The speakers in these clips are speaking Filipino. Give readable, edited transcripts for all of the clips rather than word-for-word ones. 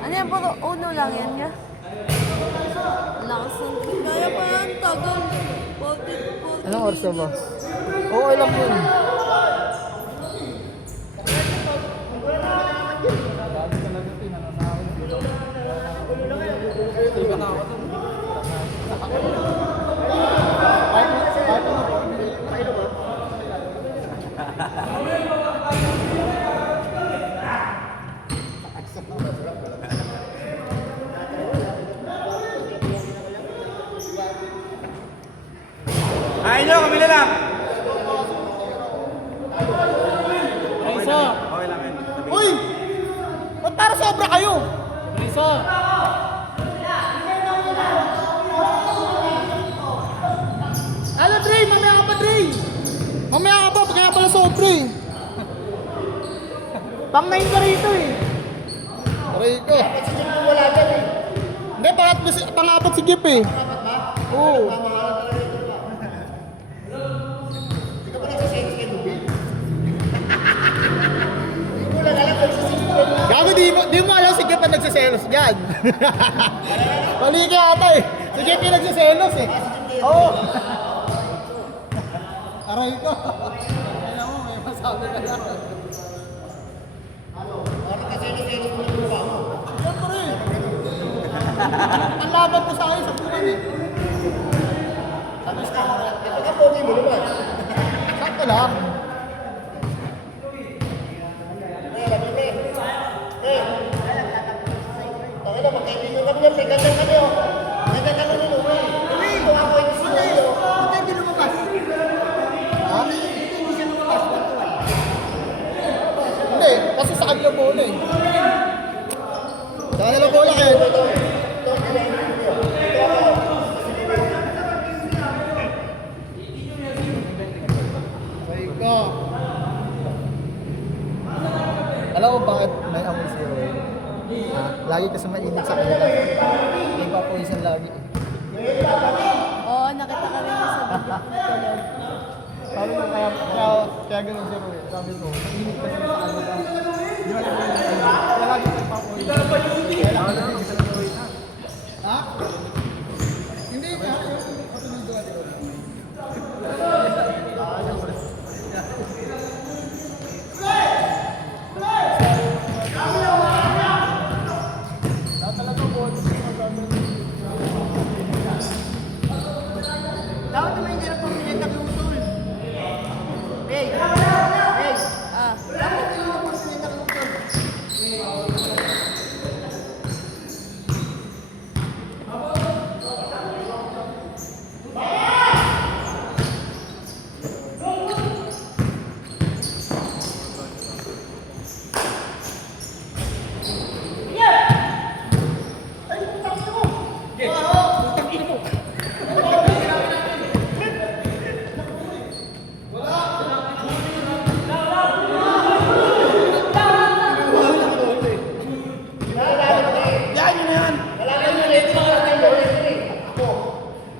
Ano yan, puro uno lang yan nga? Lakas ng kaya pa yan, tagal. 40 Anong oras na ba? Okay lang yun. Kain nyo, kami na lang. Isa. Okay lang yun. Uy! Ba't para sobra kayo? Isa. Ano, Dre? Mamaya ka pa, Dre! Mamaya ka pa, kaya pala sobra eh. Pang-9 ka rito eh. Aray ko. Hindi, pang-apat si Gip eh. Oo. Gago, di mo alam si Gip ang nagsiselos dyan. Mali ka ata eh. Si Gip yung nagsiselos eh. Oo. Aray ko. Alam mo, may masabi ka na. Siyempre. Ang laban ko sa akin sa punan eh. Ito pogi mo naman. Sakto lang. Bakit na magkaibigan kami yan? Pagkandang kami o. Nagkandang kami nyo. Uy! Kung ako ito sila yun. Ba't hindi lumabas? Ha? Hindi siya lumabas. Hindi. Kasi sa kanya bola eh. Sa kanila bola kayo. Ay ko. Alam mo bakit may amoy si Roy? Ha? Lagi kasi mainit sa kanila. May papawisan lagi. Oo, nakita ka rin sa video. Sabi ko kaya ganun si Roy. Sabi ko, mainit kasi sa kanila. Di ba naman kaya lagi may papawisan. Kaya lagi may papawisan. Ha? Hindi ka. Kasunod ka si Roy. Dapat naman hindi na pumili ng lutol. Hey! Hey! Ah, Dapat hindi na pumili ng lutol.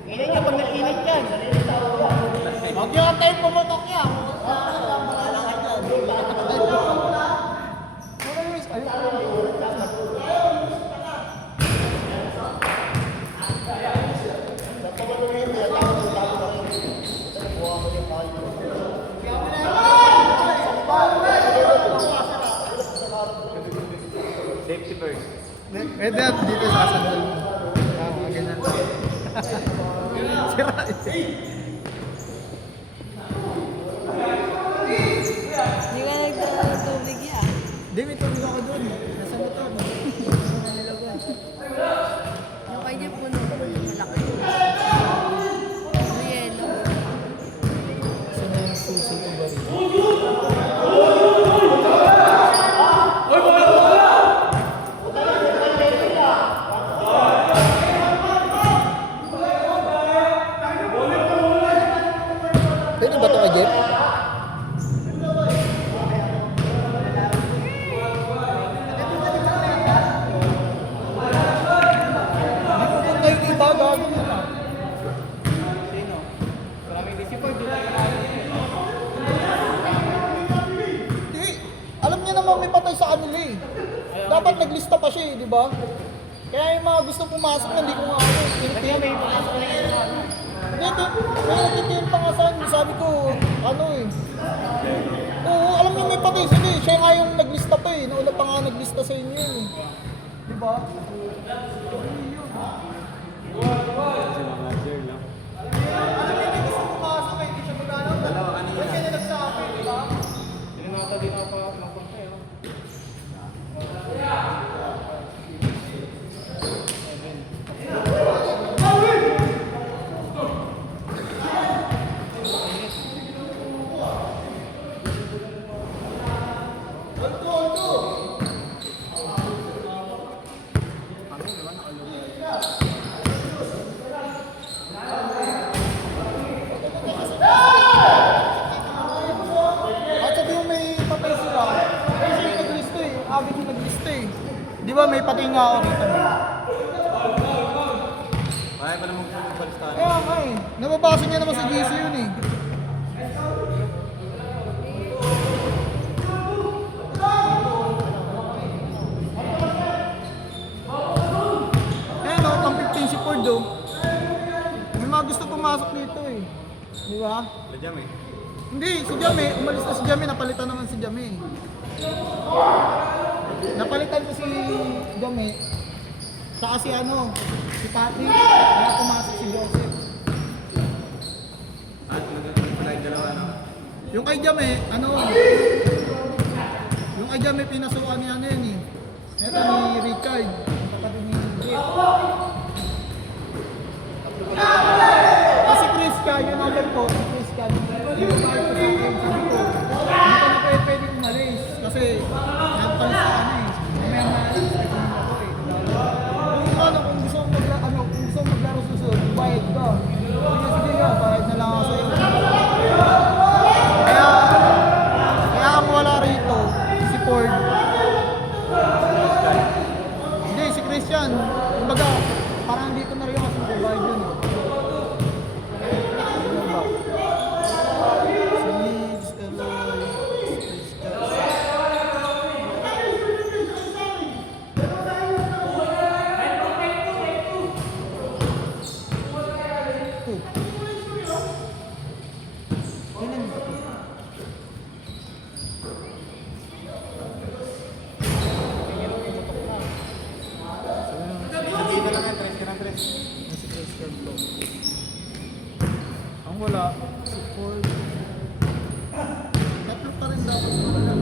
Kailan niya pag nag-init yan? Huwag yung tayo pumotok niya. Safety first. Pwede natin dito sa sandal mo. Ganyan. Sira. hindi ka nagdala ng tubig yan. Hindi, may tubig ako doon. Nasa motor. Yung kanya puno, malaki. Ano yelo? Saan na yung susi ko ba rin? Pwede ba ito kay Jeff? Hindi ko iba, gago yun ah. Sino? Maraming disipod. Di tayo Dapat naglista pa siya di ba? Kaya yung mga gusto pumasok, hindi ko nga ano. Kaya may pumasok na yun sa ano. Hindi, may nagtitiin pa nga sa akin. Sabi ko, ano eh. Oo, alam mo may patay sila eh. Siya nga yung naglista pa eh. Nauna pa nga naglista sa inyo eh. Di ba? Kasi mga sir lang. Alam mo, may gusto pumasok eh. Hindi siya magano. Ba't kaya nagsabi, di ba? Sinunata din ako ng konti. At sabi yung may patay sila. Kasi yung naglista eh. Abig yung naglista eh. Di ba may patay nga ako rito eh. Kaya pa naman kung balistahan. Kaya nga eh. Nababasa niya naman sa GC yun eh. Ayan o, pang 15 si Ford o. May mga gusto pumasok dito eh. Di ba? Ladyam eh. Hindi, si Jame. Umalis na si Jame. Napalitan naman si Jame. Napalitan ko si Jame. Saka si ano, si Patty. Kaya pumasok si Joseph. At nagkakalit dalawa ano. Yung kay Jame, ano? Yung kay Jame, pinasukan niya ano yan eh. Ito ni Richard. Katabi ni Jeff. Kasi Christian, yung number ko, si Christian, yung card ko sa akin, sabi ko, hindi ka na pwede umalis. Kasi, nagpalis sa ano eh. Mamaya na alam, sa ako eh. Kung ano, kung gusto mong maglaro susunod, bayad ka. Sige nga, bayad na lang ako sa'yo. Kaya ang wala rito, si Ford. Hindi, si Christian. Kumbaga, parang dito na rin yung kasi bayad yun eh. Dito lang yan, 3 ka ng 3. Si Christian to. Ang wala, si Ford. Tatlo pa rin dapat wala.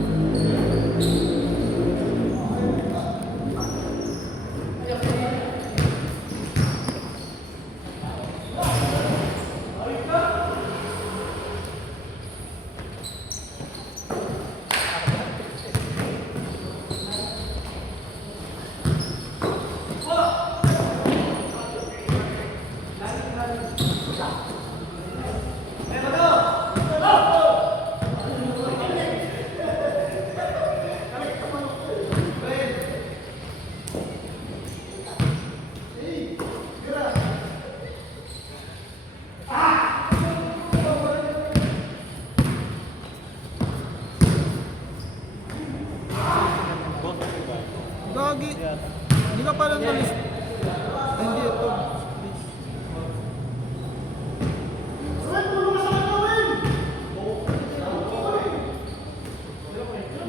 Gagi. Hindi ka pala na-list. Hindi ito.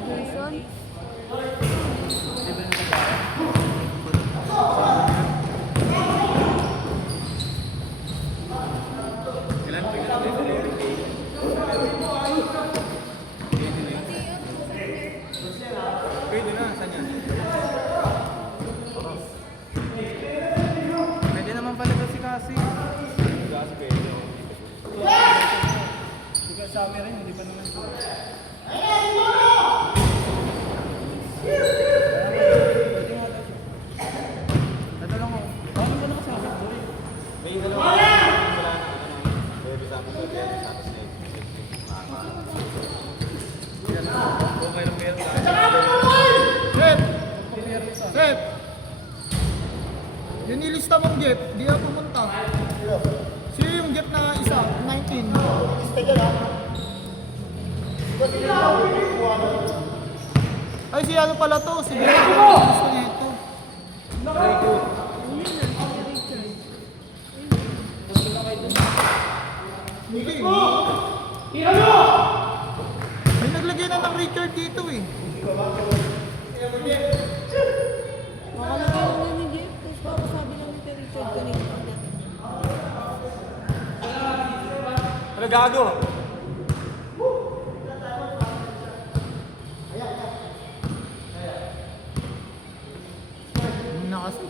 Jason? Kailan pa yun? Pwede na, saan yan? Pwede naman pala ito si Cassie. Gas pwede. Si Kasami rin, hindi pa naman. Ito lang ako. Paano ba nakasama? Sorry. May dalawa. Wala na. Pwede sa amin sa bed. Tapos next. Kung mayroong meron sa akin. Seth! Seth! Yung nilista mong Jeff, di ako pumunta. Sino yung Jeff na isa? 19. Ay, Ay, si ano pala to? Si Gusto niya ito. May naglagay na ng Richard dito eh. Makalagay lang na ni Jeff. Tapos baka sabi lang ni Richard kanina. Ano gago? Hindi na kasi.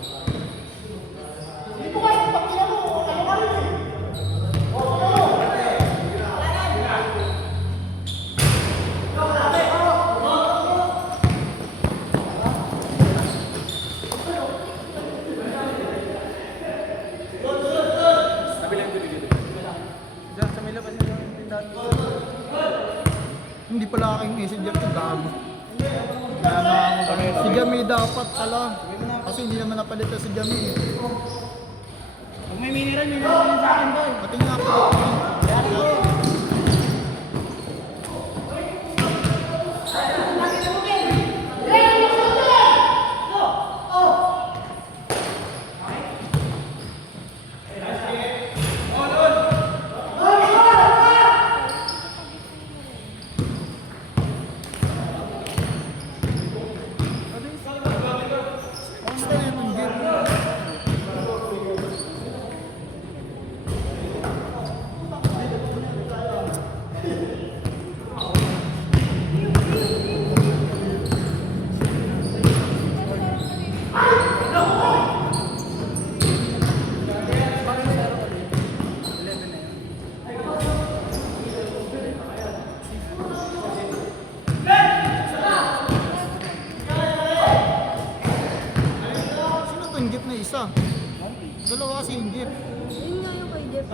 Diyan, sa may labas nila yung tindahan. Hindi pala aking messenger ko gago. Kaya nga ako pala. Si Jami dapat pala. Kasi hindi naman napalitan si Jami. Pag may mineral yung sa akin boy. Pati nga pala. Basta na itong game. Sino itong jeep na isa? Dalawa kasi yung jeep. Yun nga yung kay Jeff.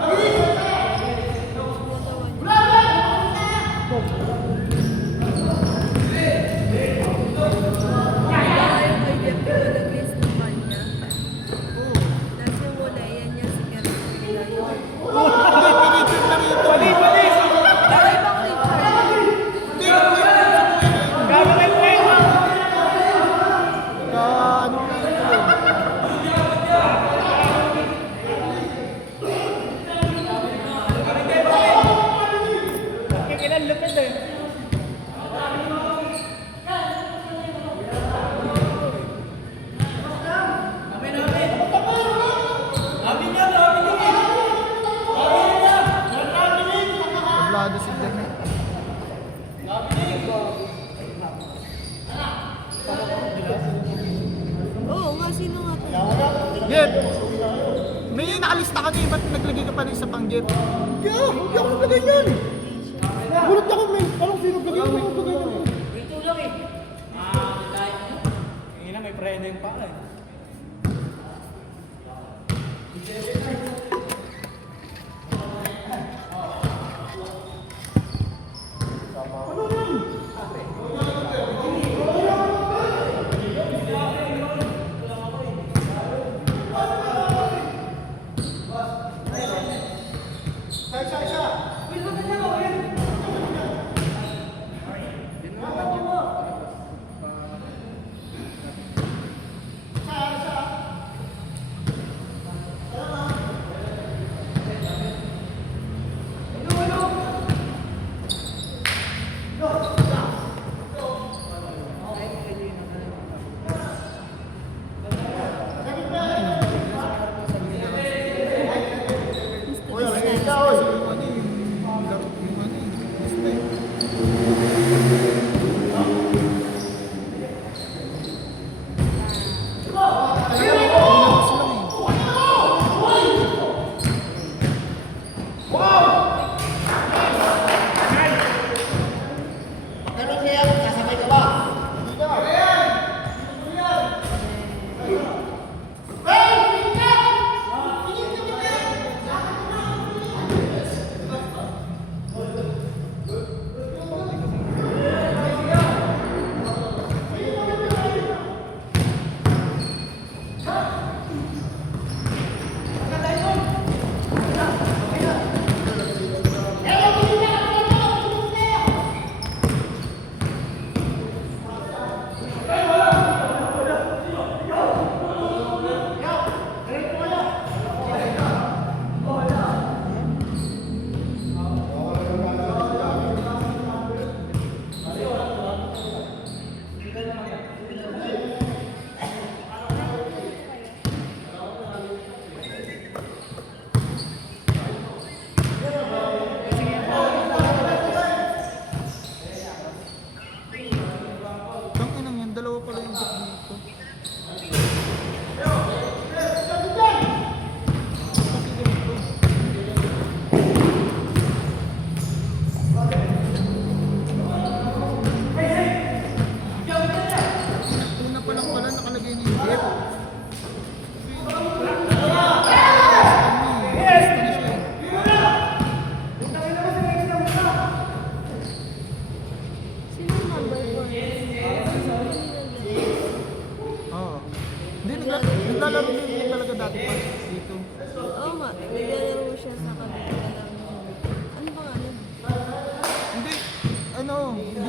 Yung kay Jeff, yung nag-miss naman niya. Tapos yung wala, yan niya si Karen. Hindi, pinitip na rito. Ay, bang Richard? Hindi, Gago kayo kayo! ano na ito. Kailan lupit eh. Tablado si Jami. Oo nga, sino nga to? Jeep! May nakalista ka niya, ba't naglagay ka pa rin sa pang Jeep? Yeah, hindi ako naglagay yan! Gulat ako, may parang sino naglagay ko naglagay yan. Ngayon na may preno yung paka eh.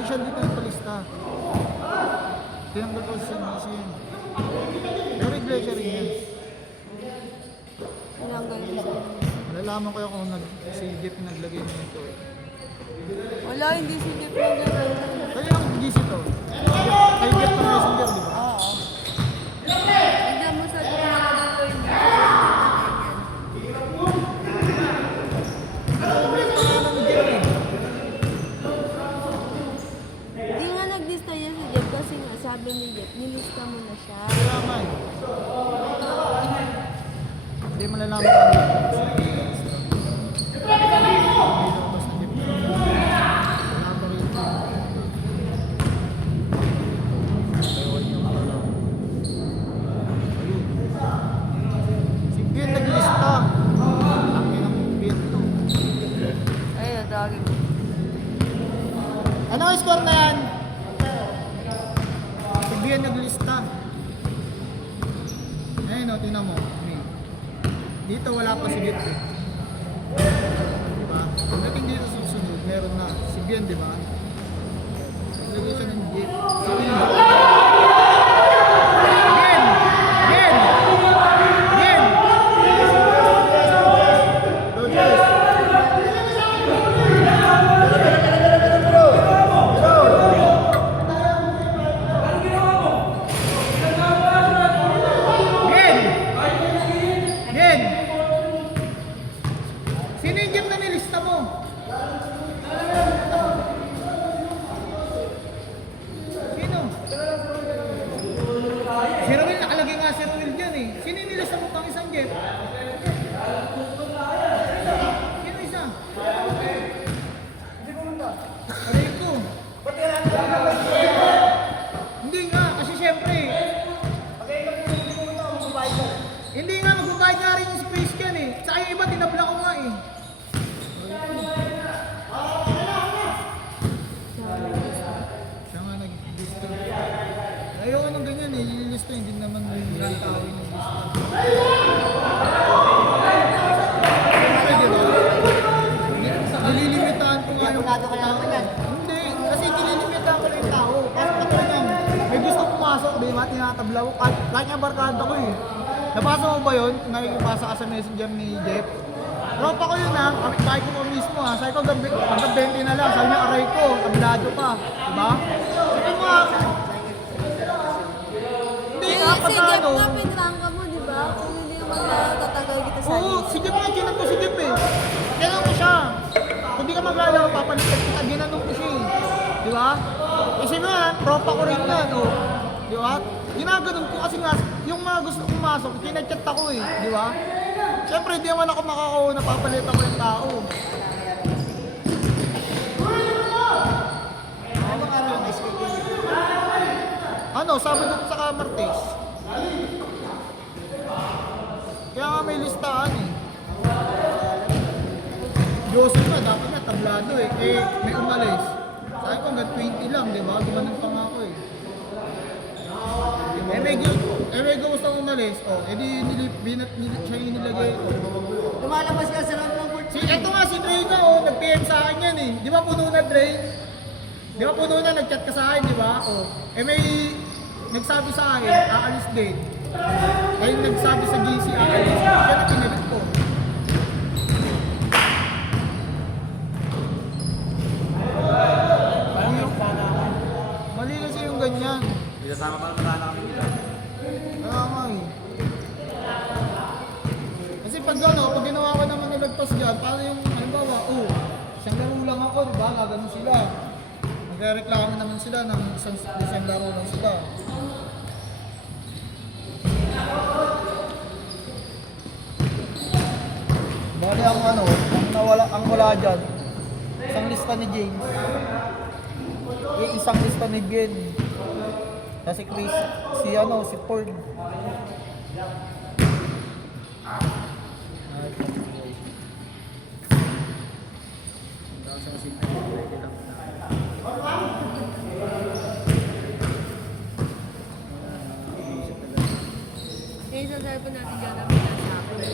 official dito ng palista. Tinanggol ko sa GC yan. Pero iglesia rin yan. Tinanggal mo sa Malalaman ko kung si Jeff naglagay mo ito eh. Wala, hindi si Jeff na gano'n. Kaya ang GC to. Kay Jeff na messenger, di ba? Oo. Tignan mo sa pinakabang ko yung Di nga naglista yan si Jeff kasi nga sabi ni Jeff, nilista mo na siya. Kaya nga eh. Hindi malalaman ko ano. Si Bien naglista. Laki ng Bien to. Ayun, dagi mo. Ano ang score na yan? Si Bien naglista. Ayun o, tinan mo. Dito wala pa si Bien. Diba? Pagdating dito sa susunod, meron na. Si Bien, diba? Naglagay siya ng Bien. Si Bien! Bien! Bien! Bien! Dodgers! Bien! Bien! Sino yung Jeff na nilista mo? Sino? Si Ruel, nakalagay nga si Ruel dyan eh. Sino yung nilista mo pang isang Jeff? Sino isa? Rico. Hindi nga, kasi syempre. Hindi nga, magbabayad nga rin yung space can eh. Sa yung iba, tinabla ko nga eh. Siya nga nag-lista. Ayoko nung ganyan eh, yung lista hindi naman yung tao yung lista. Pwede ba? Nililimitahan ko nga yung tao. Hindi, kasi nililimitahan ko lang yung tao. Kasi pag lang, may gusto pumasok, di ba, tinatabla ko. Kahit nga barkada ko eh. Nabasa mo ba yun? Nakikipasa ka sa messenger ni Jeff? Tropa ko yun ha, kapit-bahay ko mismo ha. Sabi ko hanggang 20 na lang, sabi niya aray ko, tablado pa. Diba? Sabi mo ha. Hindi nga, Si pag Jeff ano. nga pinrangka mo, di ba? Kung hindi naman matatagal kita sa Oo, si Jeff nga, ginanong ko si Jeff eh. Ginanong ko siya. Kung di ka maglalaro, papalitan kita, ginanong ko siya eh. Diba? Kasi nga, tropa ko rin yan oh. Diba? Ginaganon ko kasi nga, yung mga gusto kong masok, kinachat ako eh. Diba? Siyempre, di naman ako makakaw na papalitan ko yung tao. Anong araw ang schedule? Ano, Sabado at saka Martes. Kaya nga may listahan eh. Joseph na, dapat na tablado eh. Eh, may umalis. Sabi ko hanggang 20 lang, di ba? Gumanon pa nga ako eh. may gusto umalis. Oh, edi siya yung nilagay. Lumalabas ka sa loob ng court. Ito nga si Dre nga, oh, nag-PM sa akin yan eh. Di ba puno na Dre? Di ba puno na, nag-chat ka sa akin, di ba? Oh. Eh may nagsabi sa akin, aalis din. Ay nagsabi sa GC, aalis. Kaya na pinalit ko. Mali kasi yung ganyan. Pinasama pa naman sana kami nila. Kaya nga eh. Kasi pag ano, pag ginawa ko naman nilagpas dyan, paano yung, halimbawa, isang laro lang ako, di ba? Gano'n sila. Magreklamo naman sila ng isang laro lang sila. Bali ang ano, ang wala dyan, isang lista ni James. Isang lista ni Bien. Kasi Chris, si Ford. Eh, sa cellphone natin dyan namin nasa akin.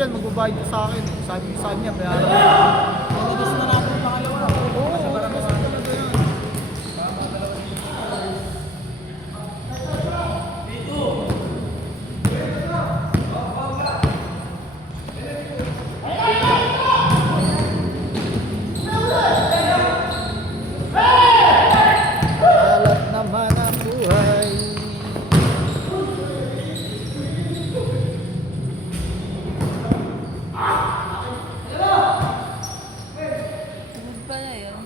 yan, magbabayad ka sa akin. Sabi niya, bayaran mo. Gusto na natin yung pangalawa. Oo, talaga yan. Alat naman ang buhay. Sunod pala yun.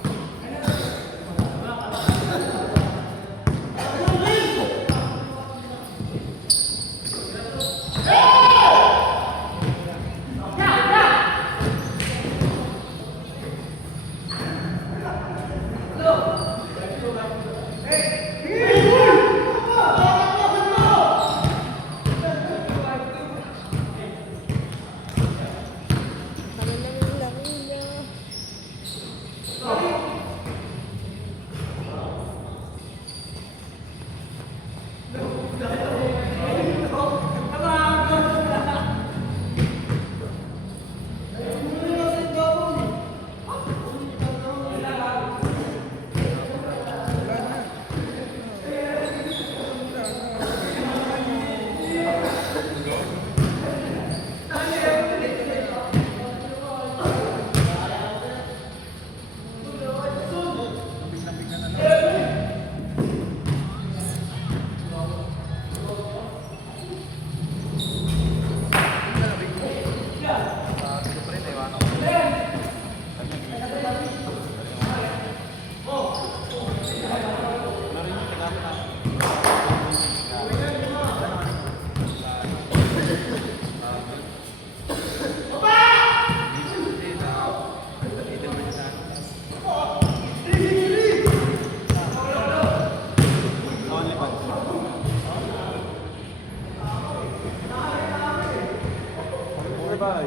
Sabay.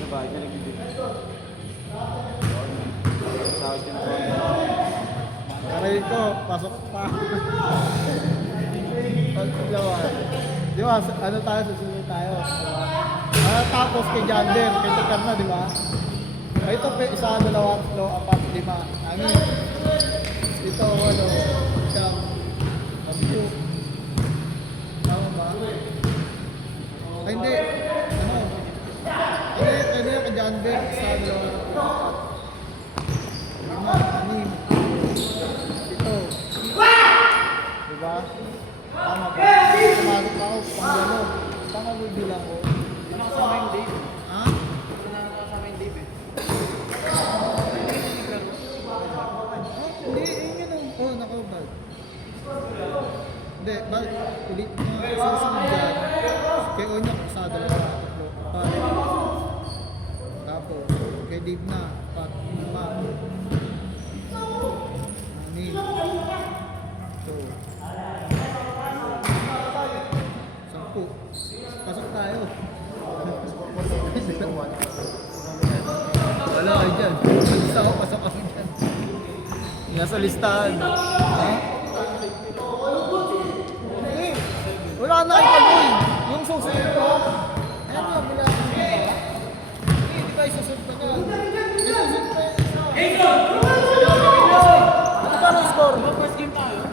Sabay, naligid. Sahod ka na po. Aray ko, pasok pa. Di ba, ano tayo, susunod tayo. Tapos kay Jander, kay Takar na, di ba? Ito, isa, dalawa, tatlo, apat, lima. Amin. Ito, ano, isang, tatlo. Tama ba? Ay, hindi. Ano? Hindi, kay Jander, isa, dalawa, tatlo. Lima, amin. Ito. Diba? Tama ba? Tumagot ako, pang gano'n. Tama mo bilang ko. Nakasama yung Dave. Ha? Nakasama yung Dave eh. Hindi, yun yun. Oh, nakabal. Hindi, balik. Ulit na. Susunod dyan. Kay Onya, isa, dalawa, tatlo, apat. Tapos, kay Dave na, apat, lima. Amin. So, 10. Pasok tayo. Wala kayo dyan. Lista ko, pasok kami dyan. Nasa listahan. Ha? Eh, wala na kayo kaloy. Yung susunod ko. Ayan nga, wala. Hindi kayo susunod pa niya. May susunod pa yan. Ano ba ang score? First game tayo.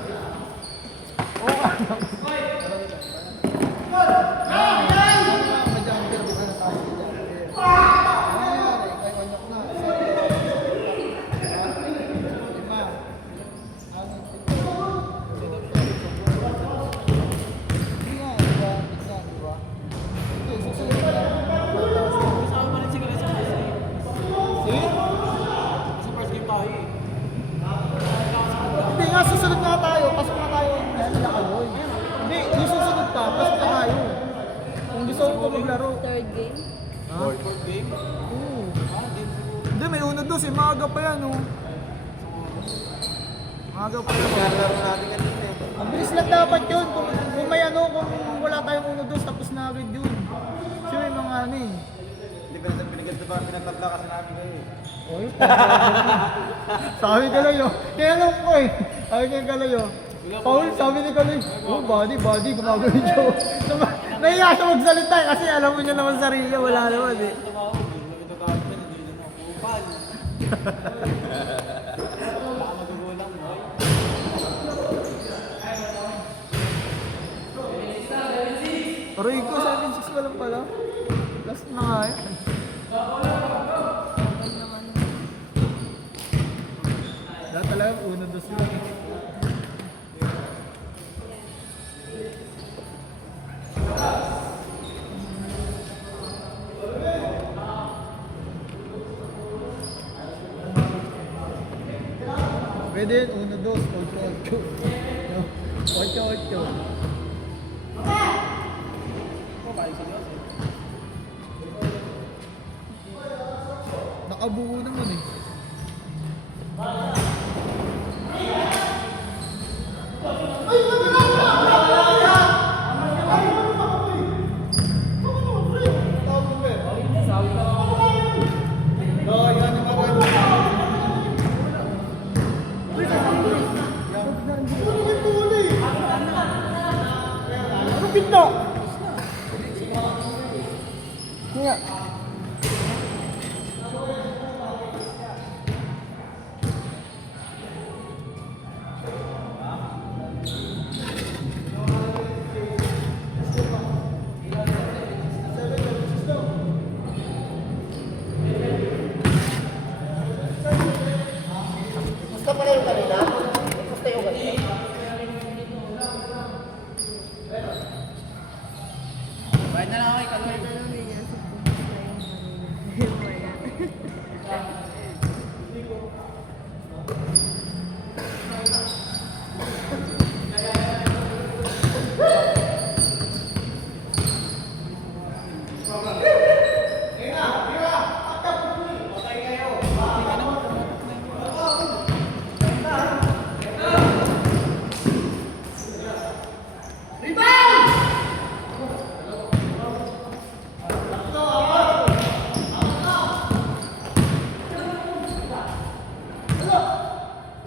Kasama pa rin si Chris sa first game. Kasi first game tayo eh. Hindi nga, susunod nga tayo. Pasok na tayo. Ano na kaloy? Hindi, yung susunod pa. Pasok na tayo. Kung gusto ko maglaro. Third game. Ha? Fourth game? Oo. Ah, din. Hindi, may unod doon. Maaga pa yan, oh. Maaga pa yan. Laro natin kanina eh. Ang bilis lang dapat yun. Kung may ano, kung wala tayong unod doon, tapos na agad yun. Kasi may mga ano eh. Hindi pa natin pinagtabla kasi namin kayo eh. Oy, sabi ka lang yun. Kaya alam ko eh. Sabi ka lang yun. Paul, sabi ni Kaloy, oh, body, gumagano yung Joe. Nahiya siya magsalita kasi alam mo niya naman sarili, wala naman eh. Aray ko, 7-6 pa lang pala. Last na nga yan. Lahat talaga, 1-2 lang. Pwede yun, 1-2, 8-8. 8-8. Nakabuo naman eh. Gusto pala yung kanina? Gusto yung kanina? Bayad na lang ako kay Kaloy.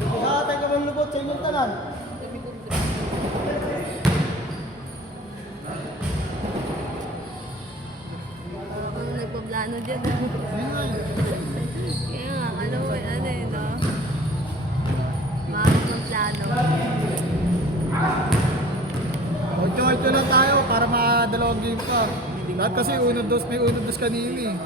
Nakatay ka ng lubot sa inyong tanan. Ano nagpaplano dyan? Kaya nga, ano eh, no? Maraming ng plano. 8-8 lang tayo para makadalawang game pa. Lahat kasi 1-2, may 1-2 kanina eh.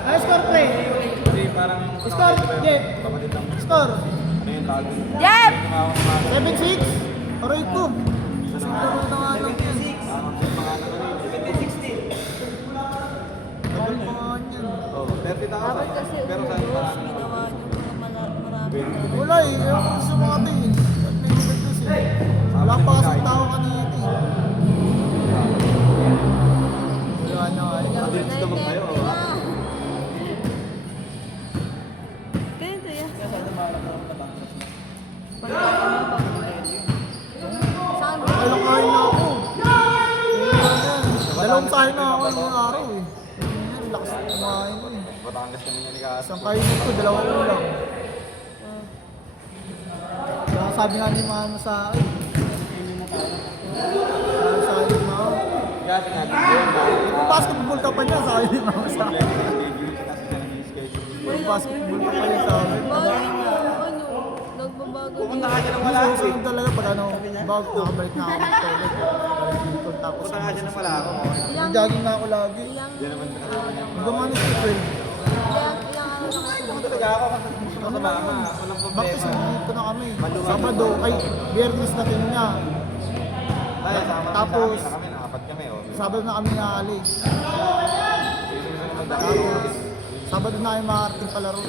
Ay, score play! Hindi, parang Score, Jeff! kapatid lang. Score! Ano yung tawag dun? Jeff! Tumawag ng mga 7-6? Aray ko! Isang laro na nga lang yan. parang yung mga ano kanina. Double pa nga yan. Oh, 30,000. Dapat kasi Pero sa ulos, parang ginawa niyo mga marami. Wala eh, ewan ko sa mga ito eh. At may ulit kasi. Wala pa kasing tao kanina eh. Wala na nga eh. Adults naman kayo, oh, ha? Ganito yan. Ilang kain na ako. Dalawang kain na ako ngayong araw eh. Ang lakas ng kumain ko eh. Batangas kami nga ni Kaas. Isang kain ko, dalawang ulam. Kaya sabi nga ni mama sa akin. Sabi sa akin ni mama. Kasi nga, dito Basketball ka pa niya, sabi ni mama sa akin. Basketball ka pa niya sa akin. Bagay na, ano, nagbabago din. Susunod talaga pag ano, bago nakabalik na ako ng toilet. Balik tapos Punta nga dyan ng wala ako. jogging na ako lagi. Yan naman Gumawa ng 12. Ilang araw na kasi. Ano talaga ako kasi gusto ko sa mama. Walang Bakit problema. dito na kami? Maluwag. Sabado, ay, Biyernes na din niya. Ay, sama Tapos, sa amin, apat kami. Oh. Sabado na kami naalis. Susunod naman dahil. Sabado na kami makarating palaro.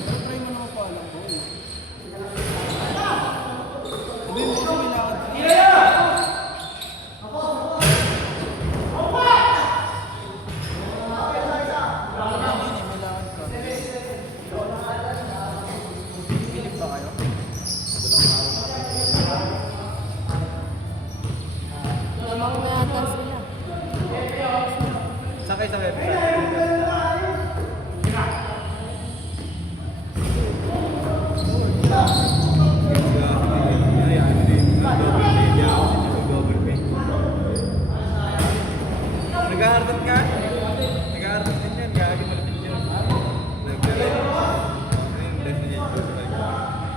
Nag-aartan ka? Nag-aartan din yan. Gagi malapit yun.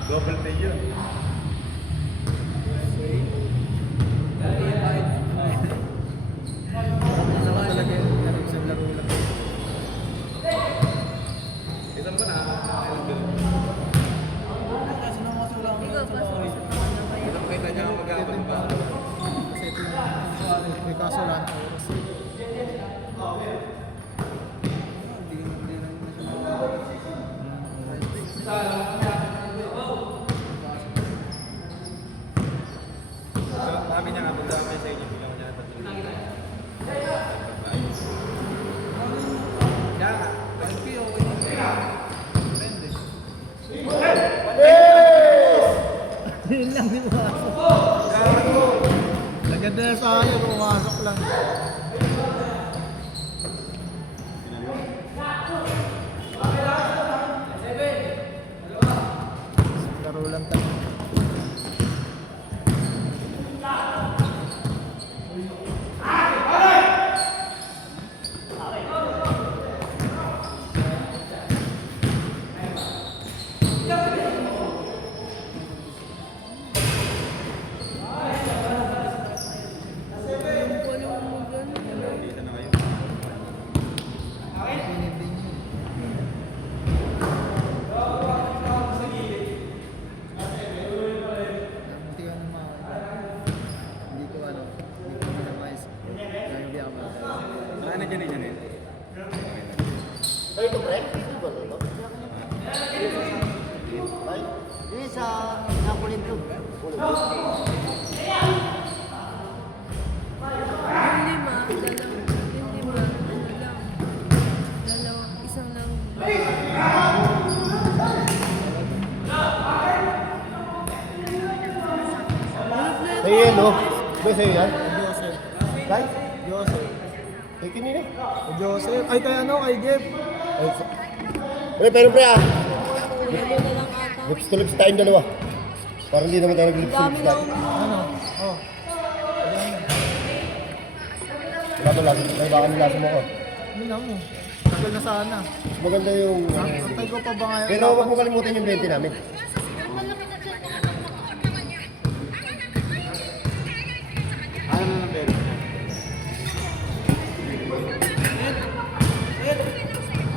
Double pay yun. Masama talaga yun. Isang laro lang. Isang pa na. Kasi nung masulang ko Ikaw sa pa sa bahay. Kita niya ako mag-aabang pa. Kasi ito yung may kaso lang ang oras. Hindi na siya. Sabi niya nga, magdamay sa inyo. Bilang niya tatlo. Kaya nga. LP, okay na. Depende. Yun lang, di ba? Lagyan na sa akin, pumasok lang. Laro lang tayo. Dito na kayo. Pinindin yun. Munti ka na hindi ko minimize. Grabe ako. Ano na dyan eh, dyan eh. Ay, ito, pre? Ito ba ito? Ay, hindi sa Napolin to. Yung lima, yung lima, ano lang. Dalawa, isang lang. Sa'yo yan, no? Ba sa'yo yan? Joseph. Tay? Joseph. Kay kinina? Joseph. Ay, kay ano? Kay Geb. Pero pre ah. Dalawa na lang ata. Lips to lips tayong dalawa. Parang hindi naman tayo Ang nag-lips to dami lips na tayo. Ano? Oh. Wala ba lasa? May baka nilasa mo ko. Yun lang mo. Tagal na sana. Maganda yung... Antay ko pa ba ngayon? Pero huwag mo kalimutan yung 20 namin.